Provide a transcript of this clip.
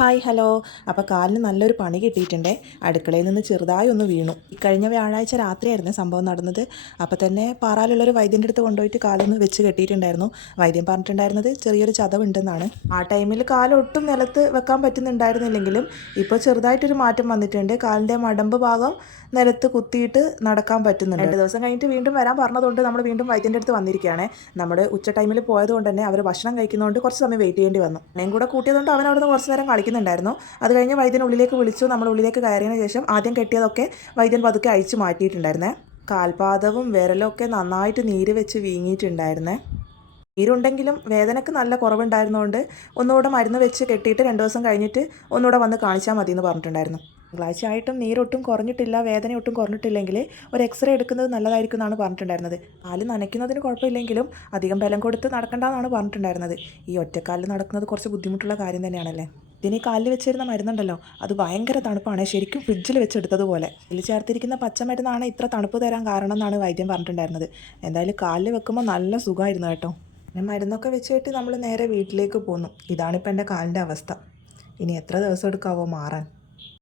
Hi hello. അപ്പോൾ കാലിന് നല്ലൊരു പണി കിട്ടിയിട്ടുണ്ടേ. അടുക്കളയിൽ നിന്ന് ചെറുതായി ഒന്ന് വീണു. കഴിഞ്ഞ വ്യാഴാഴ്ച രാത്രിയായിരുന്നു സംഭവം നടന്നത്. അപ്പോൾ തന്നെ പാറാലുള്ളൊരു വൈദ്യൻ്റെ അടുത്ത് കൊണ്ടുപോയിട്ട് കാലൊന്ന് വെച്ച് കെട്ടിയിട്ടുണ്ടായിരുന്നു. വൈദ്യം പറഞ്ഞിട്ടുണ്ടായിരുന്നത് ചെറിയൊരു ചതവുണ്ടെന്നാണ്. ആ ടൈമിൽ കാലൊട്ടും നിലത്ത് വെക്കാൻ പറ്റുന്നുണ്ടായിരുന്നില്ലെങ്കിലും ഇപ്പോൾ ചെറുതായിട്ടൊരു മാറ്റം വന്നിട്ടുണ്ട്. കാലിൻ്റെ മടമ്പ് ഭാഗം നിലത്ത് കുത്തിയിട്ട് നടക്കാൻ പറ്റുന്നുണ്ട്. 2 ദിവസം കഴിഞ്ഞിട്ട് വീണ്ടും വരാൻ പറഞ്ഞതുകൊണ്ട് നമ്മൾ വീണ്ടും വൈദ്യൻ്റെ അടുത്ത് വന്നിരിക്കുകയാണ്. നമ്മൾ ഉച്ച ടൈമിൽ പോയതുകൊണ്ട് തന്നെ അവർ ഭക്ഷണം കഴിക്കുന്നതുകൊണ്ട് കുറച്ച് സമയം വെയിറ്റ് ചെയ്യേണ്ടി വന്നു. എന്നെയും കൂടെ കൂട്ടിയതുകൊണ്ട് അവൻ അവിടുന്ന് കുറച്ച് നേരം കളിക്കുന്നുണ്ടായിരുന്നു. അത് കഴിഞ്ഞ് വൈദ്യൻ ഉള്ളിലേക്ക് വിളിച്ചു. നമ്മൾ ഉള്ളിലേക്ക് കയറിയതിന് ശേഷം ആദ്യം കെട്ടിയതൊക്കെ വൈദ്യൻ പതുക്കെ അഴിച്ചു മാറ്റിയിട്ടുണ്ടായിരുന്നേ. കാൽപാദവും വിരലൊക്കെ നന്നായിട്ട് നീര് വെച്ച് വീങ്ങിയിട്ടുണ്ടായിരുന്നേ. നീരുണ്ടെങ്കിലും വേദനയ്ക്ക് നല്ല കുറവുണ്ടായിരുന്നതുകൊണ്ട് ഒന്നുകൂടെ മരുന്ന് വെച്ച് കെട്ടിയിട്ട് 2 ദിവസം കഴിഞ്ഞിട്ട് ഒന്നുകൂടെ വന്ന് കാണിച്ചാൽ മതി എന്ന് പറഞ്ഞിട്ടുണ്ടായിരുന്നു. തിങ്കളാഴ്ച ആയിട്ടും നീരൊട്ടും കുറഞ്ഞിട്ടില്ല, വേദന ഒട്ടും കുറഞ്ഞിട്ടില്ലെങ്കിൽ ഒരു എക്സ്റേ എടുക്കുന്നത് നല്ലതായിരിക്കും എന്നാണ് പറഞ്ഞിട്ടുണ്ടായിരുന്നത്. കാല് നനയ്ക്കുന്നതിന് കുഴപ്പമില്ലെങ്കിലും അധികം ബലം കൊടുത്ത് നടക്കണ്ടെന്നാണ് പറഞ്ഞിട്ടുണ്ടായിരുന്നത്. ഈ ഒറ്റക്കാലിൽ നടക്കുന്നത് കുറച്ച് ബുദ്ധിമുട്ടുള്ള കാര്യം തന്നെയാണല്ലേ. ഇതിന് ഈ കാലിൽ വെച്ചിരുന്ന മരുന്നുണ്ടല്ലോ, അത് ഭയങ്കര തണുപ്പാണ്, ശരിക്കും ഫ്രിഡ്ജിൽ വെച്ചെടുത്തതുപോലെ. ഇതിൽ ചേർത്തിരിക്കുന്ന പച്ചമരുന്നാണ് ഇത്ര തണുപ്പ് തരാൻ കാരണം എന്നാണ് വൈദ്യം പറഞ്ഞിട്ടുണ്ടായിരുന്നത്. എന്തായാലും കാലിൽ വെക്കുമ്പോൾ നല്ല സുഖമായിരുന്നു കേട്ടോ. പിന്നെ മരുന്നൊക്കെ വെച്ചിട്ട് നമ്മൾ നേരെ വീട്ടിലേക്ക് പോന്നു. ഇതാണിപ്പോൾ എൻ്റെ കാലിൻ്റെ അവസ്ഥ. ഇനി എത്ര ദിവസം എടുക്കാവോ മാറാൻ.